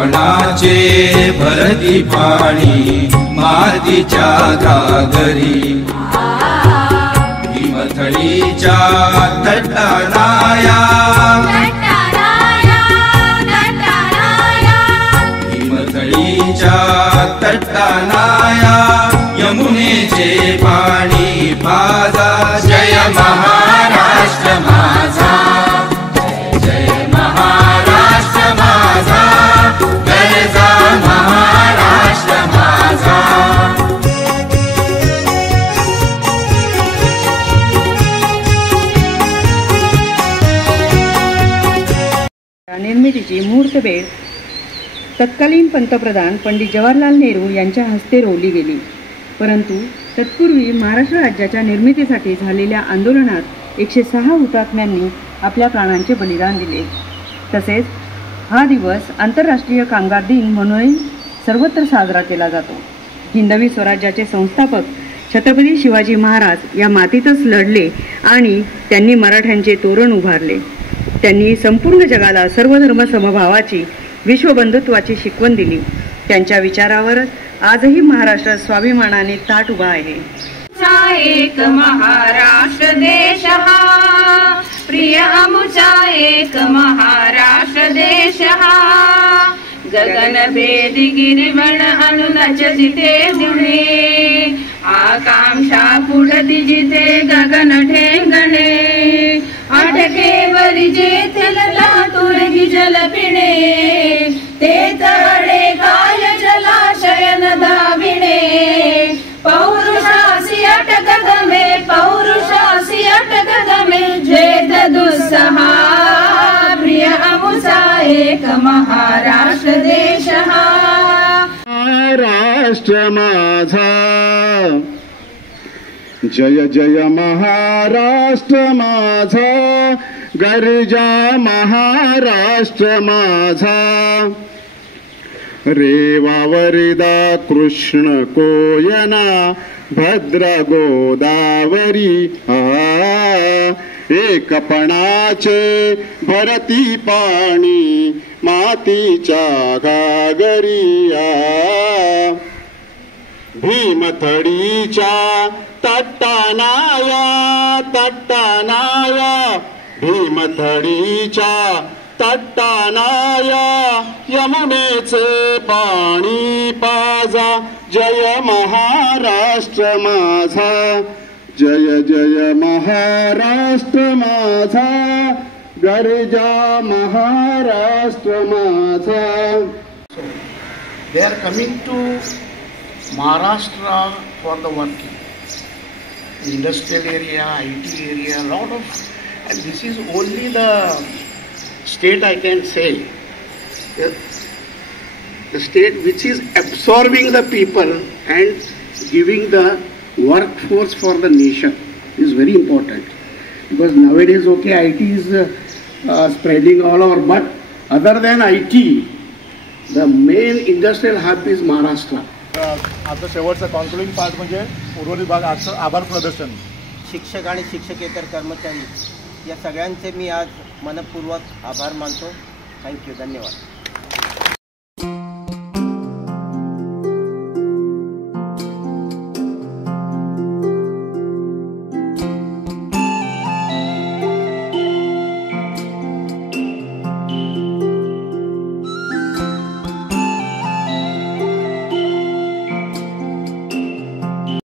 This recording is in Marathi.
कपणाचे भरती पाणी मातीच्या घागरी भीमथडीच्या तटानाया भीमथडीच्या तटानाया यमुनेचे पाणी पाजा जय महाराष्ट्र माझा जय महाराष्ट्र माझा गरजा महाराष्ट्र माझा। निर्मितीची मुहूर्तवेळ तत्कालीन पंतप्रधान पंडित जवाहरलाल नेहरू यांच्या हस्ते रोवली गेली, परंतु तत्पूर्वी महाराष्ट्र राज्याच्या निर्मितीसाठी झालेल्या आंदोलनात 106 हुतात्म्यांनी आपल्या प्राणांचे बलिदान दिले। तसेच हा दिवस आंतरराष्ट्रीय कामगार दिन म्हणून सर्वत्र साजरा केला जातो। हिंदवी स्वराज्याचे संस्थापक छत्रपती शिवाजी महाराज या मातीतच लढले आणि त्यांनी मराठ्यांचे तोरण उभारले। त्यांनी संपूर्ण जगाला सर्वधर्म समभावाची विश्वबंधुत्वाची शिकवण दिली। त्यांच्या विचारावर आजही महाराष्ट्र स्वाभिमानाने ताठ उभा आहे। एक महाराष्ट्र देश हा प्रिय आमुचा एक महाराष्ट्र देश हा गगन भेद गिरिवण अनुनच जिते गुणे आकांक्षा पुढती जिथे गगन ठेंगणे अटके वरी जेथे लातूर ही जल पिणे ते तळे काय जलाशय दाविणे पौरुषासी अटक गमे पौरुषासी अटक गमे जेत दुस्सहा प्रिय आमुचा एक महाराष्ट्र देश हा महाराष्ट्र माझा जय जय महाराष्ट्र माझा गर्जा महाराष्ट्र माझा रेवावरिदा कृष्ण कोयना भद्र गोदावरी एकपणाचे भरती पाणी मातीच्या घागरिया भीमथडीच्या तटानाया तटानाया भीमथडीच्या तटानाया यमुनेचे पाणी पाजा जय महाराष्ट्र माझा जय जय महाराष्ट्र माझा गर्जा महाराष्ट्र माझा। They are coming to Maharashtra for the working, industrial area, IT area, lot of, and this is only the state I can say, the state which is absorbing the people and giving the workforce for the nation is very important, because nowadays IT is spreading all over, but other than IT, the main industrial hub is Maharashtra. आता शेवटचा कॉन्क्लुडिंग पार्ट म्हणजे उर्वरित भाग आजचं आभार प्रदर्शन। शिक्षक आणि शिक्षकेतर कर्मचारी या सगळ्यांचे मी आज मनपूर्वक आभार मानतो। थँक्यू, धन्यवाद।